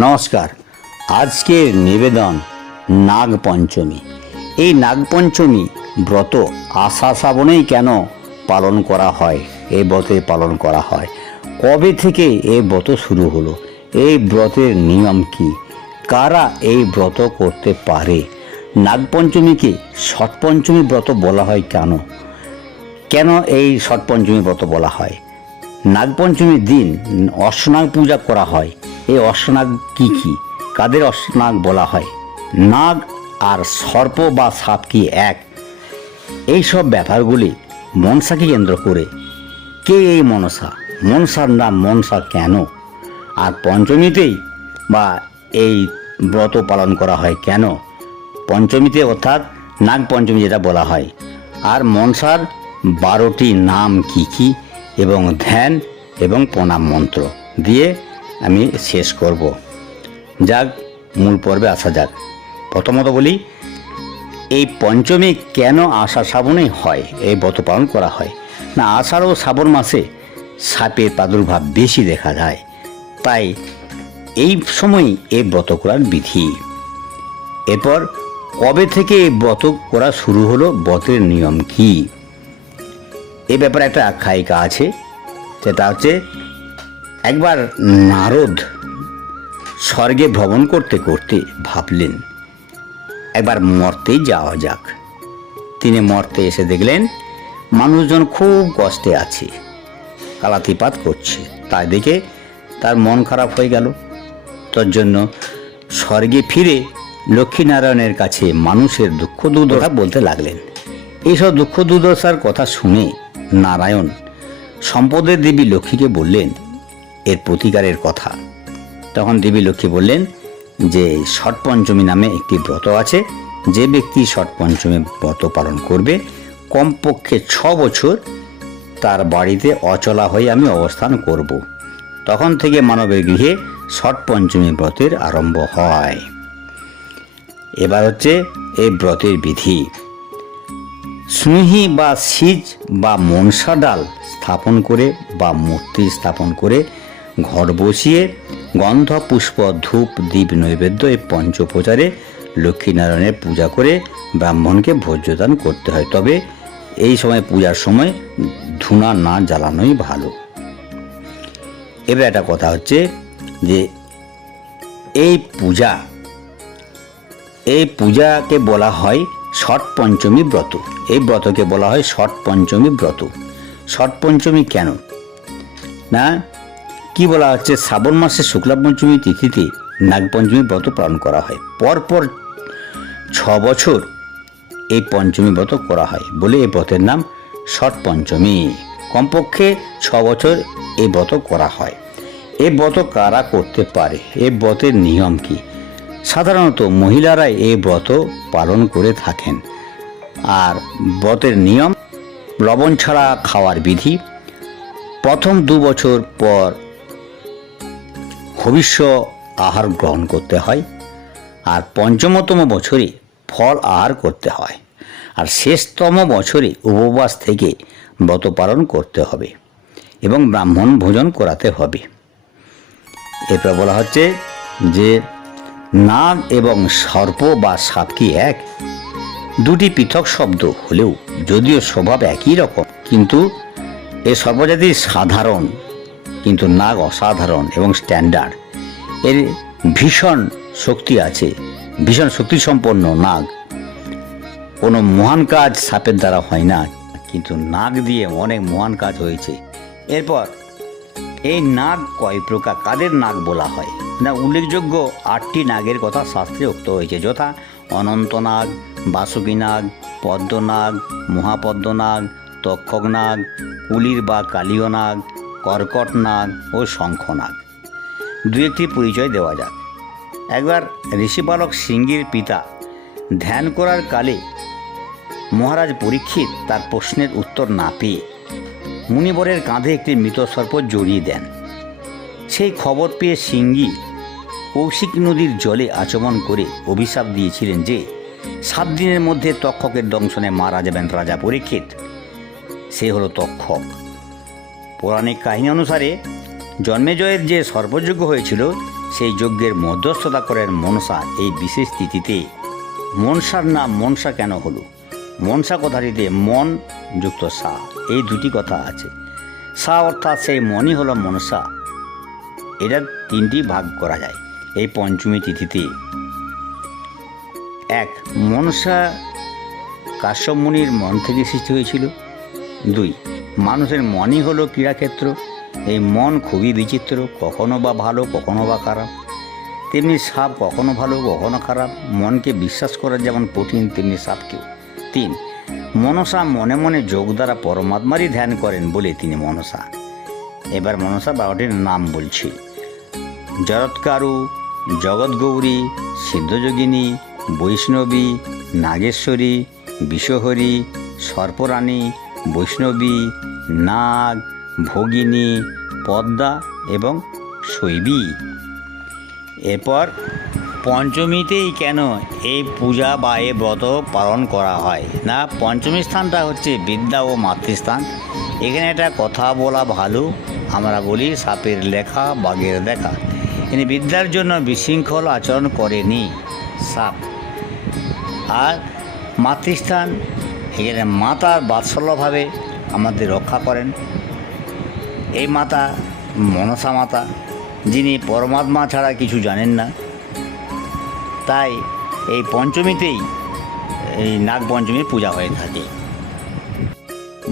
নমস্কার। আজকের নিবেদন নাগ পঞ্চমী এই নাগ পঞ্চমী ব্রত আশা শ্রাবণেই কেন পালন করা হয়? এই ব্রতে পালন করা হয়। কবে থেকে এই ব্রত শুরু হলো? এই ব্রতের নিয়ম কি? কারা এই ব্রত করতে পারে? নাগপঞ্চমীকে ষটপঞ্চমী ব্রত বলা হয় কেন? কেন এই ষটপঞ্চমী ব্রত বলা হয়? নাগপঞ্চমীর দিন অশ্বনাগ পূজা করা হয়। এই অশ্বনাগ কি কি? কাদের অশ্বনাগ বলা হয়? নাগ আর সর্প বা সাপ কি এক? এই সব ব্যাপারগুলি মনসাকে কেন্দ্র করে। কে এই মনসা? মনসার নাম মনসা কেন? আর পঞ্চমীতেই বা এই ব্রত পালন করা হয় কেন? পঞ্চমীতে অর্থাৎ নাগ পঞ্চমী যেটা বলা হয়। আর মনসার বারোটি নাম কি কি? এবং ধ্যান এবং প্রণাম মন্ত্র। দিয়ে আমি শেষ করব। যাক, মূল পর্বে আসা যাক। প্রথমত বলি, এই পঞ্চমী কেন আষাঢ় শ্রাবণেই হয়? এই ব্রত পালন করা হয়। না, আষাঢ় ও শ্রাবণ মাসে সাপের প্রাদুর্ভাব বেশি দেখা যায়। তাই এই সময়ই এই ব্রত করার বিধি। এরপর, কবে থেকে এই ব্রত করা শুরু হলো, ব্রতের নিয়ম কি? এ ব্যাপারে একটা আখ্যায়িকা আছে সেটা হচ্ছে একবার নারদ স্বর্গে ভ্রমণ করতে করতে ভাবলেন, একবার মর্তেই যাওয়া যাক। তিনি মর্তে এসে দেখলেন, মানুষজন খুব কষ্টে আছে, কালাতিপাত করছে। তাই দেখে তার মন খারাপ হয়ে গেল। তোর জন্য স্বর্গে ফিরে লক্ষ্মীনারায়ণের কাছে মানুষের দুঃখ দুর্দশা বলতে লাগলেন। এইসব দুঃখ দুর্দশার কথা শুনে নারায়ণ সম্পদের দেবী লক্ষ্মীকে বললেন এর প্রতিকারের কথা। তখন দেবী লক্ষ্মী বললেন যে ষট পঞ্চমী নামে একটি ব্রত আছে। যে ব্যক্তি ষট পঞ্চমী ব্রত পালন করবে, কমপক্ষে ছ বছর তার বাড়িতে অচলা হয়ে আমি অবস্থান করব। তখন থেকে মানবের গৃহে ষট পঞ্চমী ব্রতের আরম্ভ হয়। এবার হচ্ছে এই ব্রতের বিধি। স্নেহী বা সিজ বা মনসা ডাল স্থাপন করে বা মূর্তি স্থাপন করে ঘর বসিয়ে গন্ধ, পুষ্প, ধূপ দ্বীপ নৈবেদ্য এই পঞ্চপ্রচারে লক্ষ্মীনারায়ণের পূজা করে ব্রাহ্মণকে ভোজ্যদান করতে হয়। তবে এই সময় পূজার সময় ধুনা না জ্বালানোই ভালো। এবার একটা কথা হচ্ছে যে এই পূজা, এই পূজাকে বলা হয় ষট পঞ্চমী ব্রত। এই ব্রতকে বলা হয় ষট পঞ্চমী ব্রত। ষট পঞ্চমী কেন? না কি বলা হচ্ছে? শ্রাবণ মাসে শুক্লা পঞ্চমী তিথিতে নাগপঞ্চমী ব্রত পালন করা হয়। পরপর ছ বছর এই পঞ্চমী ব্রত করা হয় বলে এই ব্রতের নাম ষট পঞ্চমী কমপক্ষে ছ বছর এই ব্রত করা হয়। এই ব্রত কারা করতে পারে? এই ব্রতের নিয়ম কি? সাধারণত মহিলারাই এই ব্রত পালন করে থাকেন। আর ব্রতের নিয়ম, লবণ ছাড়া খাওয়ার বিধি, প্রথম দু বছর পর ভবিষ্য আহার গ্রহণ করতে হয় আর পঞ্চমতম বছরে ফল আহার করতে হয় আর শেষতম বছরে উপবাস থেকে ব্রত পালন করতে হবে এবং ব্রাহ্মণ ভোজন করাতে হবে। এরপর বলা হচ্ছে যে নাগ এবং সর্প বা সাপ কি এক, দুটি পৃথক শব্দ হলেও যদিও স্বভাব একই রকম, কিন্তু এ সর্বজাতি সাধারণ কিন্তু নাগ অসাধারণ এবং স্ট্যান্ডার্ড এর ভীষণ শক্তি আছে, ভীষণ শক্তি সম্পন্ন নাগ। কোনো মহান কাজ সাপের দ্বারা হয় না, কিন্তু নাগ দিয়ে অনেক মহান কাজ হয়েছে। এরপর, এই নাগ কয় প্রকার, কাদের নাগ বলা হয়? না, উল্লেখযোগ্য আটটি নাগের কথা শাস্ত্রে উক্ত হয়েছে, যথা অনন্ত নাগ, বাসুকী নাগ, পদ্মনাগ, মহাপদ্মনাগ, তক্ষক নাগ, কুলির বা কালীয় নাগ কর্কট নাগ ও শঙ্খনাগ। দু একটি পরিচয় দেওয়া যাক। একবার ঋষিপালক সিংহীর পিতা ধ্যান করার কালে মহারাজ পরীক্ষিত তার প্রশ্নের উত্তর না পেয়ে মুনিবরের কাঁধে একটি মৃত সর্প জড়িয়ে দেন। সেই খবর পেয়ে সিঙ্গি কৌশিক নদীর জলে আচমন করে অভিশাপ দিয়েছিলেন যে সাত দিনের মধ্যে তক্ষকের দংশনে মারা যাবেন রাজা পরীক্ষিত। সে হলো তক্ষক। পৌরাণিক কাহিনী অনুসারে জন্মেজয়ের যে সর্পযজ্ঞ হয়েছিল, সেই যজ্ঞের মধ্যস্থতা করেন মনসা এই বিশেষ তিথিতে। মনসার নাম মনসা কেন হলো? মনসা কথাটিতে মন যুক্ত সা, এই দুটি কথা আছে। সা অর্থাৎ সেই মনই হলো মনসা। এটা তিনটি ভাগ করা যায় এই পঞ্চমী তিথিতে। এক, মনসা কাশ্যপ মুনির মন থেকে সৃষ্টি হয়েছিল। দুই মানুষের মনই হলো ক্রীড়াক্ষেত্র। এই মন খুবই বিচিত্র, কখনো বা ভালো, কখনো বা খারাপ। তেমনি সাপ কখনো ভালো, কখনো খারাপ। মনকে বিশ্বাস করা যেমন কঠিন, তেমনি সাপকেও। তিন, মনসা মনে মনে যোগ দ্বারা পরমাত্মারই ধ্যান করেন বলে তিনি মনসা। এবার মনসা বাবাটির নাম বলছি। জরৎকারু, জগৎগৌরী, সিদ্ধযোগিনী, বৈষ্ণবী, নাগেশ্বরী, বিশ্বহরী সর্পরানী বৈষ্ণবী, নাগ, ভগিনী, পদ্মা এবং শৈবী। এরপর পঞ্চমীতেই কেন এই পূজা বা এ ব্রত পালন করা হয়? না পঞ্চমী স্থানটা হচ্ছে বিদ্যা ও মাতৃস্থান। এখানে একটা কথা বলা ভালো, আমরা বলি সাপের লেখা, বাঘের দেখা। তিনি বিদ্যার জন্য বিশৃঙ্খল আচরণ করেনি, সাপ। আর মাতৃস্থান এখানে মাতার বাৎসল্যভাবে আমাদের রক্ষা করেন। এই মাতা মনসা মাতা, যিনি পরমাত্মা ছাড়া কিছু জানেন না, তাই এই পঞ্চমীতেই এই নাগ পঞ্চমীর পূজা হয়ে থাকে।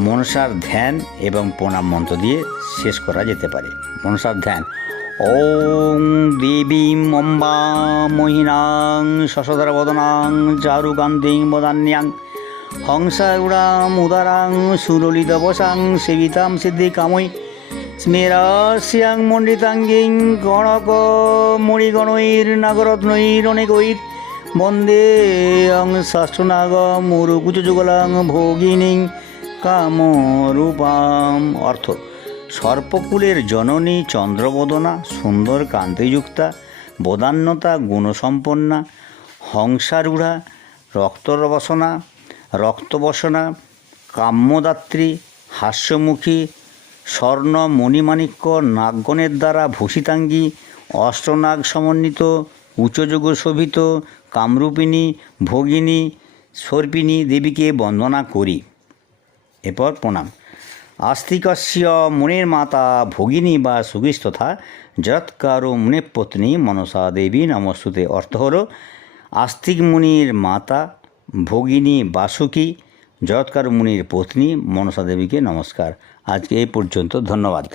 মনসার ধ্যান এবং প্রণাম মন্ত্র দিয়ে শেষ করা যেতে পারে। মনসার ধ্যান, ওং দেবীম অম্বা মহিনাং শশধর বদনাং চারুকান্তিং বদান্যাং হংসারুড়াম উদারাং সুললিত বসাং সেবিতাম সিদ্ধি কামৈ স্মেরাস্যাং মণ্ডিতাঙ্গিং, গণক মণিগণৈর, নাগরত্নৈর অনেকৈর বন্দে অং ষষ্ঠনাগ মুরুকুচযুগলাং ভোগিনীং কামরূপাম। অর্থ, সর্পকুলের জননী চন্দ্রবদনা সুন্দর কান্তিযুক্তা বদান্যতা গুণসম্পন্না, হংসারূঢ়া, রক্তরবসনা রক্তবসনা, কাম্যদাত্রী, হাস্যমুখী স্বর্ণ মণিমাণিক্য নাগগণের দ্বারা ভূষিতাঙ্গী, অষ্টনাগ সমন্বিত, উচ্চযোগ শোভিত, কামরূপিণী, ভগিনী, সর্পিণী দেবীকে বন্দনা করি। এরপর প্রণাম। আস্তিকস্য মুনির মাতা ভগিনী বা সুগিস্তথা যৎকারো মুনে পত্নী মনসা দেবী নমস্তুতে। অর্থ হল, আস্তিক মুনির মাতা ভগিনী বাসুকী জয়ৎকার মুনির পত্নী মনসা দেবীকে নমস্কার। আজকে এই পর্যন্ত ধন্যবাদ।